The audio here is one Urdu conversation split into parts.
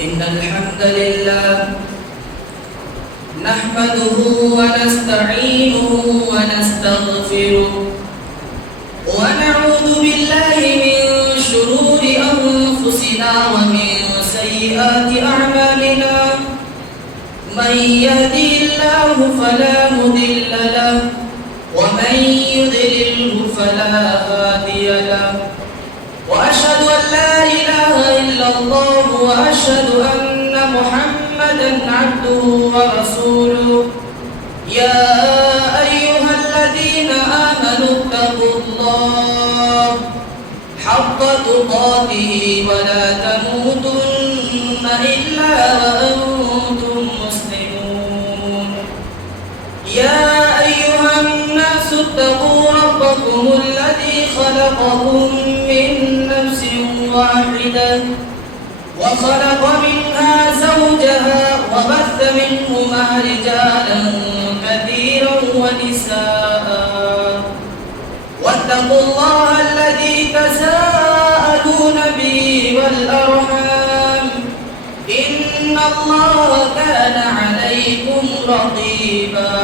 إن الحمد لله نحمده ونستعينه ونستغفره ونعوذ بالله من شرور أنفسنا ومن سيئات أعمالنا من يهدي الله فلا مضل له ومن يضلله فلا هادي له وأشهد أن لا إله إلا الله وأشهد أن محمدا عبده ورسوله يا أيها الذين آمنوا اتقوا الله حق تقاته ولا تموتن إلا وأنتم مسلمون يا أيها الناس اتقوا ربكم الذي خلقكم من نفس واحدة وخلق منها زوجها وبث منهما رجالا كثيرا ونساء واتقوا الله الذي تساءلون به والأرحام إن الله كان عليكم رقيبا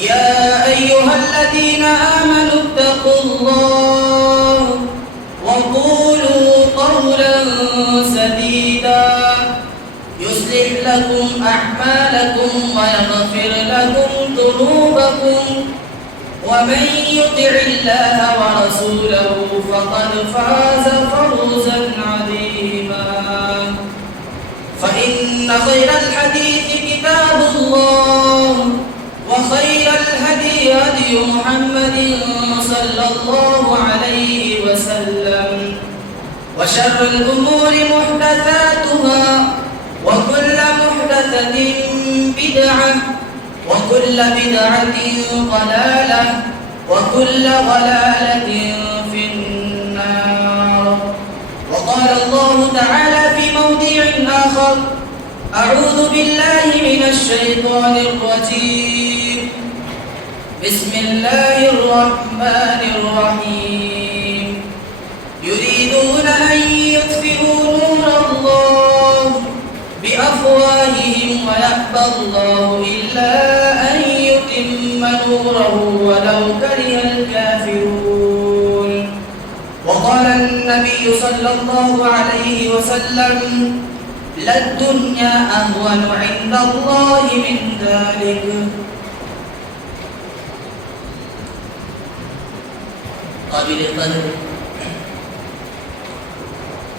يا أيها الذين آمنوا اتقوا الله وقولوا قولا سديدا يصلح لكم أعمالكم ويغفر لكم ذنوبكم ومن يطع الله ورسوله فقد فاز فوزا عظيما فإن خير الحديث كتاب الله وخير الهدي هدي محمد صلى الله عليه وسلم وشر الأمور محدثاتها وكل محدثة بدعة وكل بدعة ضلالة وكل ضلالة في النار وقال الله تعالى في موضع آخر أعوذ بالله من الشيطان الرجيم بسم الله الرحمن الرحيم يريدون أن يطفئوا نور الله بأفواههم ويأبى الله إلا أن يتم نوره ولو كره الكافرون وقال النبي صلى الله عليه وسلم للدنيا أهون عند الله من ذلك قابل قدر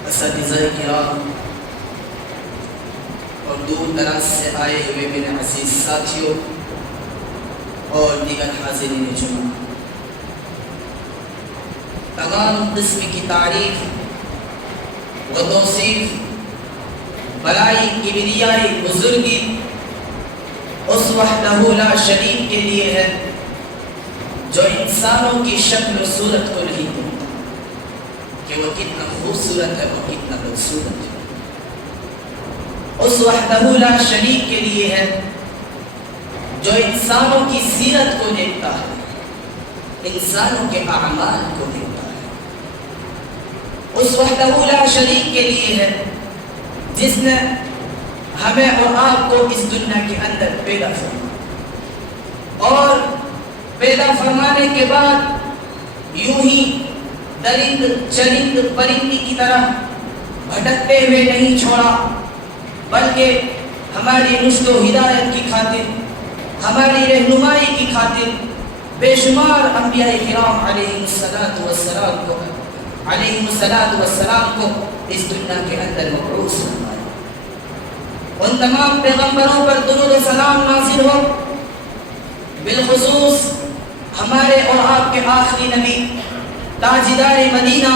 اساتذہ کرام اور دور دراز سے آئے ہوئے میرے عزیز ساتھیوں اور دیگر حاضرین جمعہ، تمام قسم کی تعریف و توصیف بلائی کبریائی بزرگی اس وحدہ لا شریک کے لیے ہے جو انسانوں کی شکل و صورت کو نہیں دیتا کہ وہ کتنا خوبصورت ہے، وہ کتنا بدصورت ہے۔ اس وحدہ لا شریک کے لیے ہے جو انسانوں کی سیرت کو دیکھتا ہے، انسانوں کے اعمال کو دیکھتا ہے۔ اس وحدہ لا شریک کے لیے ہے جس نے ہمیں اور آپ کو اس دنیا کے اندر پیدا فرمایا اور پیدا فرمانے کے بعد یوں ہی درند چرند پرندی کی طرح بھٹکتے ہوئے نہیں چھوڑا، بلکہ ہماری رشد و ہدایت کی خاطر، ہماری رہنمائی کی خاطر بے شمار انبیاء کرام علیہ الصلاۃ والسلام کو اس دنیا کے اندر مبعوث فرمایا۔ ان تمام پیغمبروں پر درود و سلام نازل ہو، بالخصوص ہمارے اور آپ کے آخری نبی تاجدار مدینہ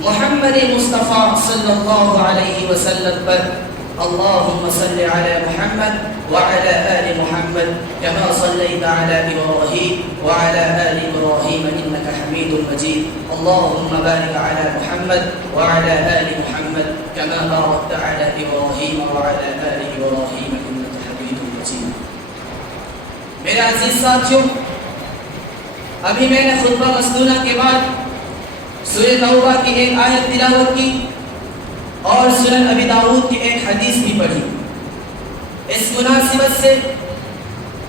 محمد مصطفیٰ صلی اللہ علیہ وسلم پر اللہم صل علی محمد وعلى آل محمد كما صليت على إبراهيم وعلى آل إبراهيم إنك حميد مجيد اللهم بارك على محمد وعلى آل محمد كما باركت على إبراهيم وعلى آل إبراهيم إنك حميد مجيد۔ میرے عزیز ساتھیوں، ابھی میں نے خطبہ مسنونہ کے بعد سورہ توبہ کی ایک آیت تلاوت کی اور سنن ابی داؤد کی ایک حدیث بھی پڑھی۔ اس مناسبت سے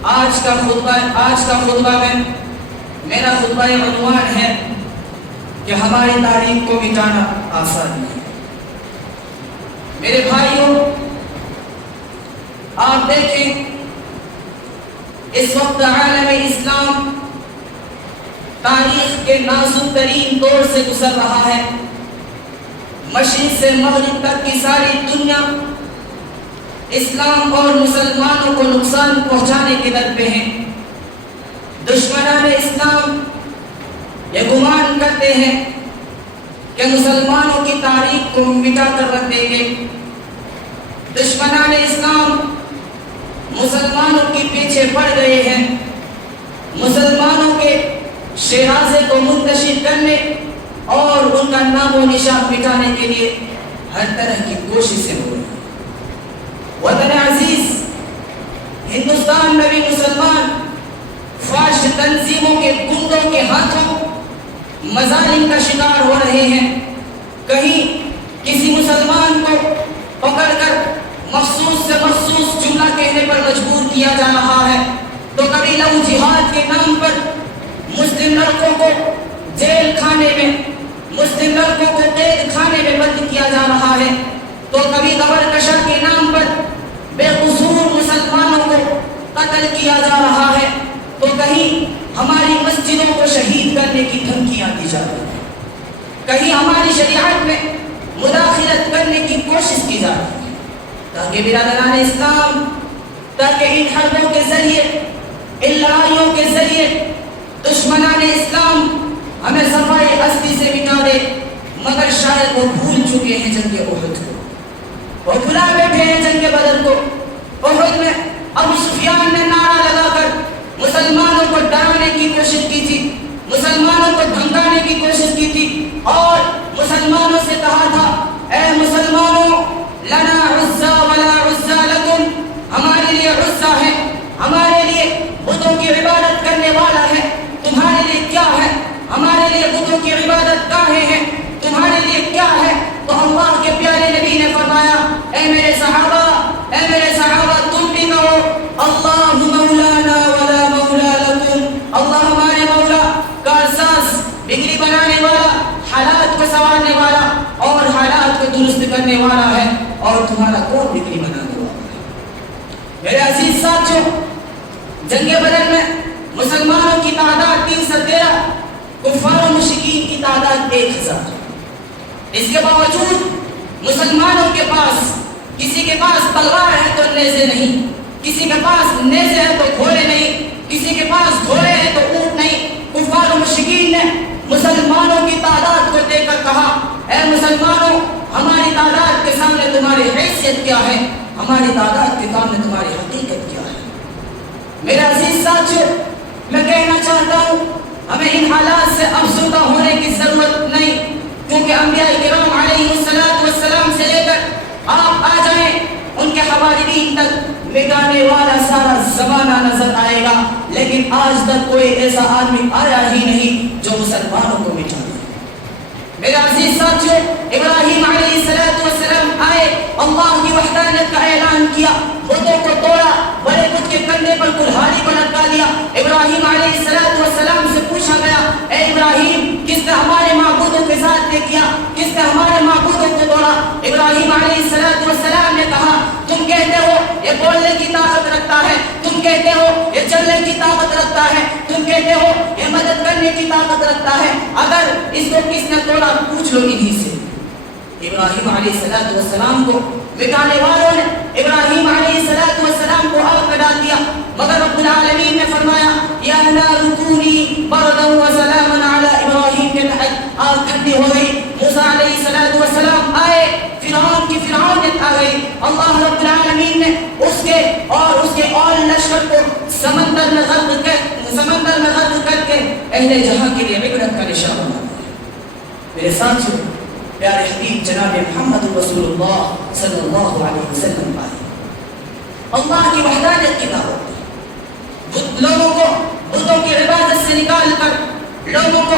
آج کا خطبہ میں میرا خطبہ عنوان ہے کہ ہماری تاریخ کو مٹانا آسان نہیں۔ میرے بھائیوں، آپ دیکھیں اس وقت عالم اسلام تاریخ کے نازک ترین دور سے گزر رہا ہے۔ مشرق سے مغرب تک کی ساری دنیا اسلام اور مسلمانوں کو نقصان پہنچانے کے در پہ ہیں۔ دشمنان اسلام یہ گمان کرتے ہیں کہ مسلمانوں کی تاریخ کو مٹا کر رکھ دیں گے۔ دشمنان اسلام مسلمانوں کے پیچھے پڑ گئے ہیں، مسلمانوں کے شیرازے کو منتشر کرنے اور ان کا نام و نشان مٹانے کے لیے ہر طرح کی کوششیں ہو رہی ہیں۔ وطن عزیز ہندوستان میں بھی مسلمان فاشد تنظیموں کے گنڈوں کے ہاتھوں مظالم کا شکار ہو رہے ہیں۔ کہیں کسی مسلمان کو پکڑ کر مخصوص سے مخصوص جملہ کہنے پر مجبور کیا جا رہا ہے، تو کبھی لو جہاد کے نام پر مسلم لڑکوں کو جیل خانے میں، مسلم لڑکوں کو قید خانے میں بند کیا جا رہا ہے، تو کبھی قبر کشا کے نام پر بے قصور مسلمانوں کو قتل کیا جا رہا ہے، تو کہیں ہماری مسجدوں کو شہید کرنے کی دھمکیاں دی جا رہی ہیں، کہیں ہماری شریعت میں مداخلت کرنے کی کوشش کی جا رہی ہے، تاکہ برادران اسلام، تاکہ ان حربوں کے ذریعے، ان لڑائیوں کے ذریعے دشمنان اسلام ہمیں صفائے ہستی سے مٹا دے۔ مگر شاید وہ بھول چکے ہیں جنگ احد کو، وہ بھلا بیٹھے ہیں جنگ بدر کو۔ احد میں ابو سفیان نے نعرہ لگا کر مسلمانوں کو ڈرانے کی کوشش کی تھی، مسلمانوں کو دھمکانے کی کوشش کی تھی، اور مسلمانوں سے کہا تھا، اے مسلمانوں، لنا عزا ولا عزا لکم، ہمارے لیے عزا ہے، ہمارے لیے بتوں کی عبادت کرنے والا ہے، تمہارے لیے کیا ہے؟ ہمارے لیے بتوں کی عبادت گاہیں ہیں، تمہارے لیے کیا ہے؟ تو اللہ کے پیارے نبی نے فرمایا، اے میرے صحابہ تم بھی کہو، اللہ مولانا ولا مولا لکم، اللہ ہمارے مولا، کارساز، بجلی بنانے والا، حالات کو سنوارنے والا اور حالات کو درست کرنے والا ہے، اور تمہارا کون بجلی بنانے والا ہے؟ میرے عزیز ساتھیوں، جنگ بدر میں مسلمانوں کی تعداد 313، کفار و مشرکین کی تعداد 1000۔ اس کے باوجود مسلمانوں کے پاس، کسی کے پاس تلوار ہے تو نیزے نہیں، کسی کے پاس نیزے ہیں تو گھوڑے نہیں، کسی کے پاس گھوڑے ہیں تو اونٹ نہیں۔ کفار و مشرکین نے مسلمانوں کی تعداد کو دیکھ کر کہا، اے مسلمانوں، ہماری تعداد کے سامنے تمہاری حیثیت کیا ہے؟ ہماری تعداد کے سامنے تمہاری حقیقت کیا ہے؟ میرے عزیز ساتھیوں، میں کہنا چاہتا ہوں، ہمیں ان حالات سے افسردہ ہونے کی ضرورت نہیں، کیونکہ انبیاء کرام علیہ السلام سے لے کر آپ آ جائیں ان کے حوالین تک، مٹانے والا سارا زمانہ نظر آئے گا، لیکن آج تک کوئی ایسا آدمی آیا ہی نہیں جو مسلمانوں کو مٹا دے۔ میرے عزیز ساتھیوں، ابراہیم علیہ السلام آئے، اللہ کی وحدانیت کا اعلان کیا، بتوں کو توڑا، بڑے بت کے کندھے پر کلہاڑی کو لٹکا دیا۔ ابراہیم علیہ السلام سے پوچھا گیا، اے ابراہیم، کس نے ہمارے معبودوں کے ساتھ یہ کیا؟ کس نے ہمارے معبودوں کو توڑا؟ ابراہیم علیہ السلام نے کہا، تم کہتے ہو یہ بولنے کی طاقت رکھتا ہے، تم کہتے ہو یہ چلنے کی طاقت رکھتا ہے، تم کہتے ہو یہ مدد کرنے کی طاقت رکھتا ہے، اگر اس کو کس نے توڑا پوچھ لو انہی سے۔ ابراہیم علیہ السلام کو مٹانے والوں نے ابراہیم علیہ السلام کو آگ میں ڈال دیا، مگر رب العالمین نے فرمایا، یا نار کونی بردا وسلاما علی ابراہیم کے تحت آگ ٹھنڈی ہو گئی۔ موسیٰ علیہ السلام آئے، فرعون کی فرعونیت آ گئی، اللہ رب العالمین نے اس کے اور لشکر کو سمندر میں غرق کر کے اہل جہاں کے لیے عبرت کا نشان بنا دیا۔ میرے ساتھیوں، پیارے حبیب جناب محمد رسول اللہ صلی اللہ علیہ وسلم آئے، اللہ کی وحدانیت کی دعوت دی، لوگوں کو بتوں کی عبادت سے نکال کر، لوگوں کو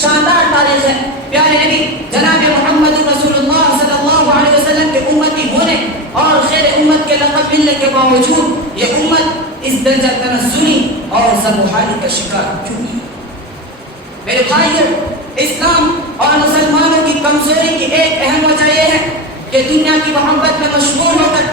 شاندار تاریخ ہے. پیارے نبی جناب محمد رسول اللہ صلی اللہ علیہ وسلم کے امتی ہونے اور خیر امت کے لقب ملنے کے باوجود یہ امت اس درجہ تنزلی اور زبحالی کا شکار کیوں ہے؟ میرے بھائیوں، اسلام اور مسلمانوں کی کمزوری کی ایک اہم وجہ یہ ہے کہ دنیا کی محبت میں مشغول ہو کر،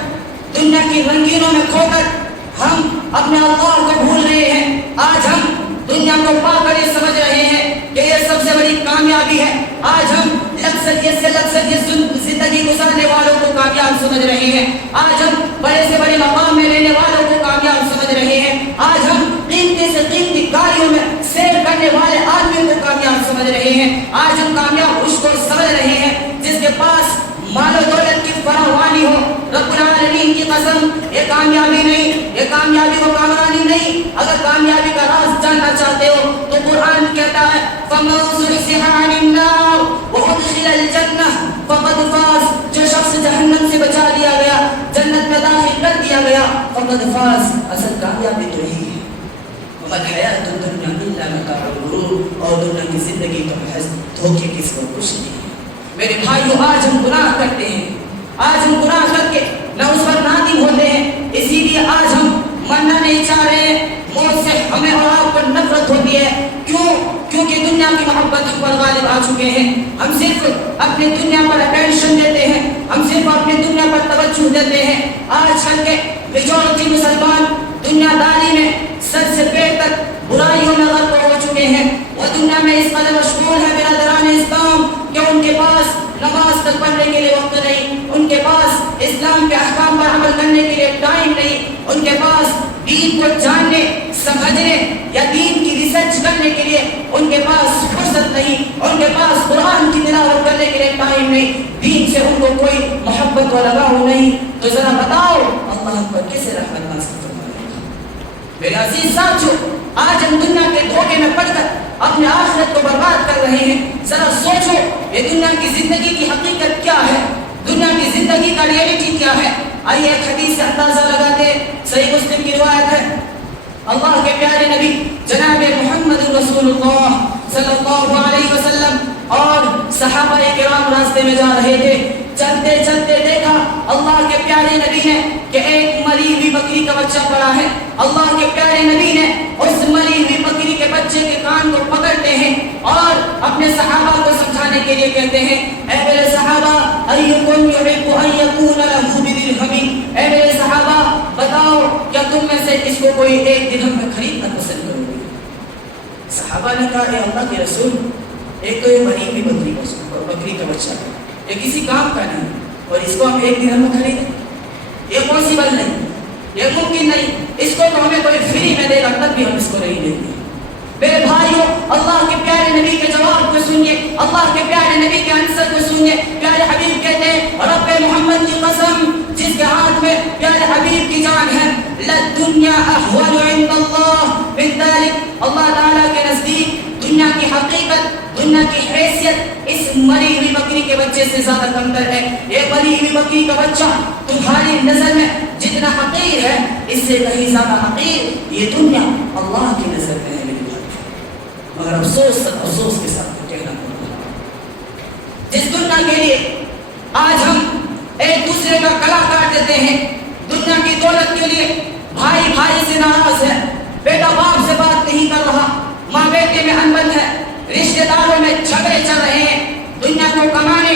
دنیا کی رنگینوں میں کھو کر ہم اپنے اللہ کو بھول رہے ہیں. آج ہم دنیا کو پا کر یہ سمجھ رہے ہیں کہ یہ سب سے بڑی کامیابی ہے. آج ہم لگزریت سے لگزریت زندگی گزارنے والوں کو کامیاب سمجھ رہے ہیں. آج ہم بڑے سے بڑے مقام میں رہنے والوں کو کامیاب سمجھ رہے ہیں. آج ہم قیمتی سے قیمتی گاڑیوں میں سیر کرنے والے آدمیوں کو کامیاب سمجھ رہے ہیں. آج ہم کامیاب اس کو سمجھ رہے ہیں جس کے پاس مال و دولت کی فراوانی ہو. رب العالمین کی قسم، یہ کامیابی نہیں، یہ کامیابی و کامرانی نہیں. اگر کامیابی کا راز جاننا چاہتے ہو تو قرآن کہتا ہے فَمَنْ زُحْزِحَ عَنِ النَّارِ وَأُدْخِلَ الْجَنَّةَ فَقَدْ فَازَ. جو شخص جہنم سے بچا لیا گیا، جنت میں داخل کر دیا گیا، فقد فاز. اصل کامیابی تو یہی ہے. وَمَا الْحَيَاةُ الدُّنْيَا إِلَّا مَتَاعُ الْغُرُورِ. اور دنیا کی زندگی کا محض دھوکے کی سوا کچھ نہیں. میرے بھائیو، آج ہم گناہ کرتے ہیں. آج ہم گناہ کر کے نہ اس پر نادم ہوتے ہیں. اسی لیے آج ہم مرنا نہیں چاہ رہے ہیں. موت سے ہمیں اور آپ پر نفرت ہوتی ہے. کیوں؟ کیونکہ دنیا کی محبت ہم پر غالب آ چکے ہیں. ہم صرف اپنی دنیا پر اٹینشن دیتے ہیں، ہم صرف اپنی دنیا پر توجہ دیتے ہیں. آج کل کے میجورٹی مسلمان دنیا داری میں سر سے پیر تک برائیوں میں غرق ہو چکے ہیں. وہ دنیا میں اس قدر مشغول ہے برادران اسلام کہ ان کے پاس نماز تک پڑھنے کے لیے وقت نہیں، ان کے پاس اسلام کے احکام پر عمل کرنے کے لیے ٹائم نہیں، ان کے پاس دین کو جاننے، سمجھنے یا دین کی ریسرچ کرنے کے لیے ان کے پاس فرصت نہیں، ان کے پاس قرآن کی تلاوت کرنے کے لیے ٹائم نہیں، دین سے ان کو کوئی محبت و لگاؤ نہیں. تو ذرا بتاؤ اللہ ہم پر کیسے رحمت نازل فرمائے گا؟ میرے عزیز ساتھیو، آج ہم دنیا کے دھوکے میں پڑ کر اپنے آخرت کو برباد کر رہے ہیں. ذرا سوچو یہ دنیا کی زندگی کی حقیقت کیا ہے، دنیا کی زندگی کا ریئلٹی کیا ہے. آئیے ایک حدیث سے اندازہ لگاتے ہیں. صحیح مسلم کی روایت ہے، اللہ کے پیارے نبی جناب محمد رسول اللہ صلی اللہ علیہ وسلم اور صحابہ کرام راستے میں جا رہے تھے. چلتے چلتے دیکھا اللہ کے پیارے نبی نے کہ ایک مری ہوئی بکری کا بچہ پڑا ہے. اللہ کے پیارے نبی نے اس مری ہوئی بکری کے بچے کے کان کو پکڑتے ہیں اور اپنے صحابہ کو سمجھانے کے لیے کہتے ہیں، اے میرے صحابہ ایکم یحب ان یکون لہ بدرہم. اے میرے صحابہ بتاؤ کیا تم میں سے اس کو کوئی ایک درہم میں خریدنا پسند کرو گے؟ صحابہ نے کہا اے اللہ کے رسول، ایک تو یہ مری ہوئی بکری کا بچہ ہے، یہ کسی کام کا نہیں، اور اس کو ہم ایک درہم میں خریدیں؟ یہ پاسبل نہیں، یہ ممکن نہیں. اس کو تو ہمیں کوئی فری میں دے گا تب بھی ہم اس کو نہیں دیں گے. میرے بھائیوں، اللہ کے پیارے نبی کے جواب کو سنیے، اللہ کے پیارے نبی کے آنسر کو سنیے. پیارے حبیب کہتے ہیں رب محمد کی قسم جس کے ہاتھ میں پیارے حبیب کی جان ہے، للدنیا احول عند اللہ من ذلك. اللہ تعالیٰ کے نزدیک دنیا کی حقیقت، دنیا کی حیثیت اس مری ہوئی بکری کے بچے سے زیادہ کمتر ہے. یہ مری ہوئی بکری کا بچہ تمہاری نظر میں جتنا حقیر ہے، اس سے کہیں زیادہ حقیر یہ دنیا اللہ کی نظر میں ہے. میری بات مگر افسوس کے ساتھ کہنا پڑتا ہے، جس دنیا کے لیے آج ہم ایک دوسرے کا گلا کاٹ دیتے ہیں، دنیا کی دولت کے لیے بھائی بھائی سے ناراض ہے، بیٹا باپ سے بات نہیں کر رہا، ماں بیٹے میں انبن ہے، رشتہ داروں میں جھگڑے چل رہے ہیں. دنیا کو کمانے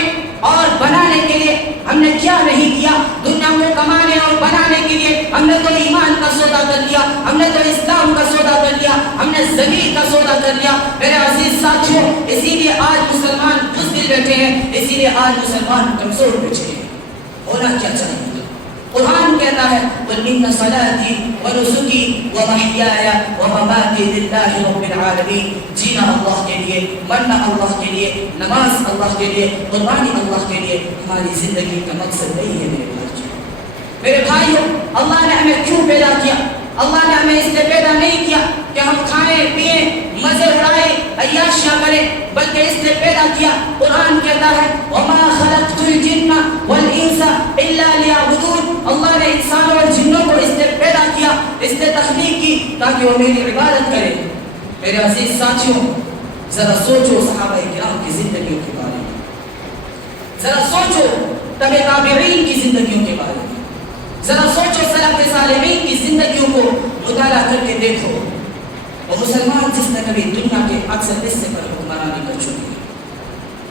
اور بنانے کے لیے ہم نے کیا نہیں کیا؟ دنیا کو کمانے اور بنانے کے لیے ہم نے تو ایمان کا سودا کر لیا، ہم نے تو اسلام کا سودا کر لیا، ہم نے زمین کا سودا کر لیا. میرے عزیز ساتھیوں، اسی لیے آج مسلمان بزدل بیٹھے ہیں، اسی لیے آج مسلمان کمزور بیٹھے ہیں. ہونا کیا چاہیے؟ قرآن کہتا ہے قُلْ إِنَّ صَلَاتِي وَنُسُكِي وَمَحْيَايَ وَمَمَاتِي لِلَّهِ رَبِّ الْعَالَمِينَ. جینا اللہ کے لیے، مرنا اللہ کے لیے، نماز اللہ کے لیے، قربانی اللہ کے لیے. ہماری زندگی کا مقصد نہیں ہے میرے بھائیوں. میرے بھائیوں، اللہ نے ہمیں کیوں پیدا کیا؟ اللہ نے ہمیں اس لیے پیدا نہیں کیا کہ ہم کھائیں پیئیں مزے اڑائیں عیاشیاں کریں، بلکہ اس لیے پیدا کیا. قرآن کہتا ہے وَمَا خَلَقْتُ الْجِنَّ وَالْإِنسَ إِلَّا لِيَعْبُدُونَ. اللہ نے انسانوں اور جنوں کو اس لیے پیدا کیا، اس لیے تخلیق کی تاکہ وہ میری عبادت کریں. میرے عزیز ساتھیوں، ذرا سوچو صحابہ کرام کی زندگیوں کے بارے میں، ذرا سوچو تبع تابعین کی زندگیوں کے بارے میں، ذرا سوچو سلف صالحین کی زندگیوں کو مطالعہ کر کے دیکھو۔ وہ مسلمان جس نے کبھی دنیا کے اکثر حصے پر حکمرانی کر چکی ہے،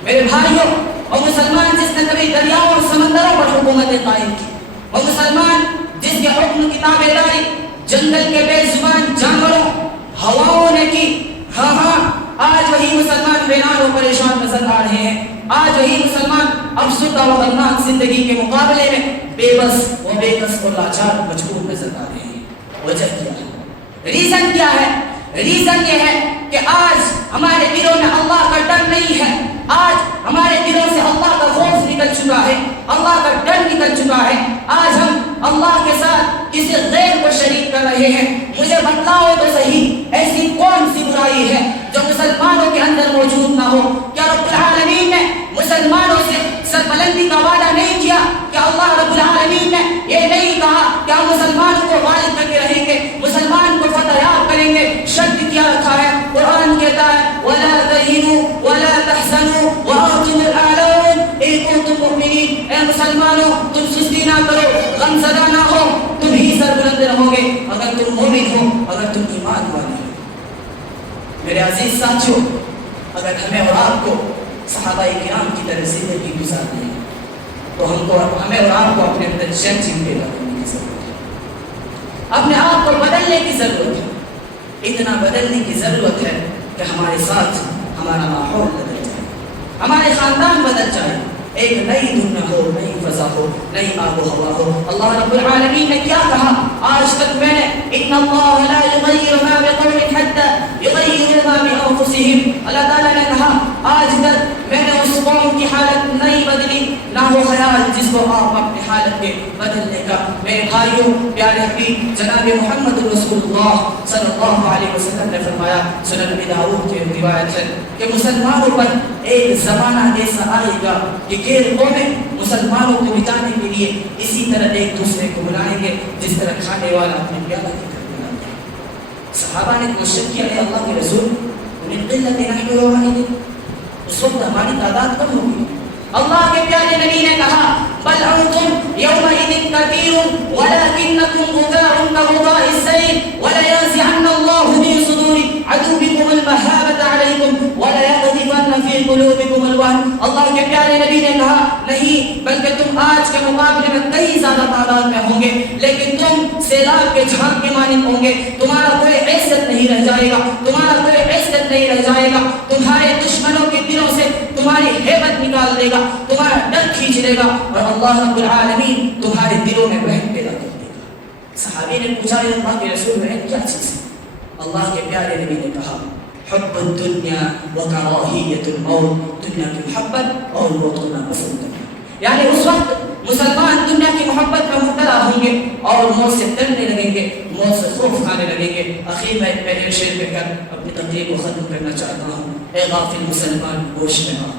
میرے بھائیوں، وہ مسلمان جس نے کبھی دریاؤں اور سمندروں پر حکومتیں قائم کی، وہ مسلمان جس کے حکم کی تابع داری جنگل کے بے زبان جانوروں ہواؤں نے کی، ہاں آج وہی مسلمان ویران و پریشان نظر آ رہے ہیں۔ آج وہی مسلمان افسردہ و غمناک زندگی کے مقابلے میں بے بس و بے کس اور لاچار مجبور نظر آ رہے ہیں۔ وجہ کیا ہے؟ ریزن کیا ہے؟ ریزن یہ ہے کہ آج ہمارے دلوں میں اللہ کا ڈر نہیں ہے، آج ہمارے دلوں سے اللہ کا خوف نکل چکا ہے، اللہ کا ڈر نکل چکا ہے۔ آج ہم اللہ کے ساتھ کسی غیر کو شریک کر رہے ہیں۔ مجھے بتلاؤ تو صحیح، ایسی کون سی برائی ہے جو مسلمانوں کے اندر موجود نہ ہو؟ کیا رب العالمین نے مسلمانوں سے سربلندی کا وعدہ نہیں کیا؟ کیا اللہ رب العالمین نے یہ نہیں کہا کہ ہم مسلمانوں کو غالب کر کے رہیں گے، مسلمان کو فتح یاب کریں گے؟ شرط کیا رکھا ہے؟ قرآن کہتا ہے وَلَا تَهِنُوا وَلَا تَحْزَنُوا وَأَنْتُمُ الْأَعْلَوْنَ إِن كُنتُم مُؤْمِنِينَ۔ اے مسلمانوں، تم سستی نہ کرو، غم زدہ نہ ہو، تم ہی سربلند رہو گے اگر تم مومن ہو، اگر تم ایمان والے ہو۔ میرے عزیز ساتھیوں، اگر ہمیں اور آپ کو صحابہ کرام کی طرح زندگی گزارنی ہے تو ہمیں اور آپ کو اپنے اندر چینجنگ پیدا کرنے کی ضرورت ہے، اپنے آپ کو بدلنے کی ضرورت ہے۔ اتنا بدلنے کی ضرورت ہے کہ ہمارے ساتھ ہمارا ماحول بدل جائے، ہمارے خاندان بدل جائے، ایک نئی دنیا ہو، نئی فضا ہو، نئی آب و ہوا ہو۔ اللہ رب العالمین نے کیا کہا؟ آج تک میں نے ان اللہ لا یغیر ما بقوم حتى یغیروا ما بانفسهم، اللہ تعالیٰ نے کہا آج تک میں نے اس قوم کی حالت نہیں بدلی، نہ ہو خیال جس کو آپ اپنی حالت کے بدلنے کا۔ میرے بھائیوں، پیارے حبیب جناب محمد رسول اللہ صلی اللہ علیہ وسلم نے فرمایا، سنن ابی داؤد کی روایت ہے کہ مسلمانوں پر ایک زمانہ ایسا آئے گا کہ غیر قومیں مسلمانوں کو مٹانے کے لیے اسی طرح ایک دوسرے کو بلائیں گے جس طرح کھانے والا اپنے پیالہ کی طرف بلاتے ہیں۔ صحابہ نے کوشش کیا ہے اللہ کے رسول انہیں قلت نحن یومئذ، اس وقت ہماری تعداد کم ہوگی۔ اللہ کے پیارے نبی نے کہا بل انتم یومئذ کثیر ولکنکم غداء کغداء السیل ولینزعن اللہ من صدور عدوکم المہابة علیکم وليقذفن فی قلوبکم الوہن۔ اللہ کے پیارے نبی نے کہا نہیں، بلکہ تم آج کے مقابلے میں کئی زیادہ تعداد میں ہوں گے، لیکن تم سیلاب کے جھانک کے مانند ہوں گے، تمہارا کوئی عزت نہیں رہ جائے گا، تمہارا کوئی عزت نہیں رہ جائے گا، تمہارے دشمنوں کے دلوں سے تمہاری ہیبت نکال دے گا، تمہارا ڈر کھینچ لے گا، اور اللہ رب العالمین تمہارے دلوں میں وحدت پیدا کر دے گا۔ صحابی نے پوچھا اللہ کے رسول وحدت کیا چیز ہے؟ اللہ کے پیارے نبی نے کہا حب الدنیا وکراہیت الموت، دنیا کی محبت اور موت کو ناپسند کرنا۔ یعنی اس وقت مسلمان دنیا کی محبت میں مبتلا ہوں گے اور موت سے ڈرنے لگیں گے، موت سے خوف کھانے لگیں گے۔ آخر میں پہلے شعر پہ کر اپنی تقریر کو ختم کرنا چاہتا ہوں۔ اے غافل مسلمان ہوش میں آ،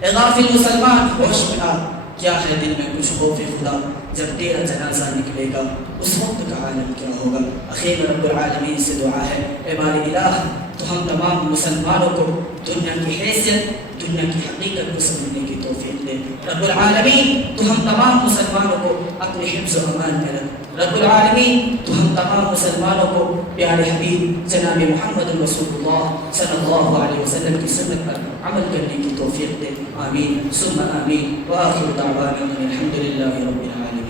اے غافل مسلمان ہوش میں آ، کیا ہے دل میں کچھ خوف خدا، جب تیرا جنازہ نکلے گا اس وقت کا عالم کیا ہوگا۔ آخر میں رب العالمین سے دعا ہے اے باری الہ، تو ہم تمام مسلمانوں کو دنیا کی حیثیت، دنیا کی حقیقت کو سمجھنے کی توفیق دے۔ رب العالمین تو ہم تمام مسلمانوں کو اپنے حفظ و امان میں رکھ۔ رب العالمین تو ہم تمام مسلمانوں کو پیارے حبیب جناب محمد رسول اللہ صلی اللہ علیہ وسلم کی سنت پر عمل کرنے کی توفیق دے۔ آمین ثم آمین، وآخر دعوانا الحمد للہ رب العالمین۔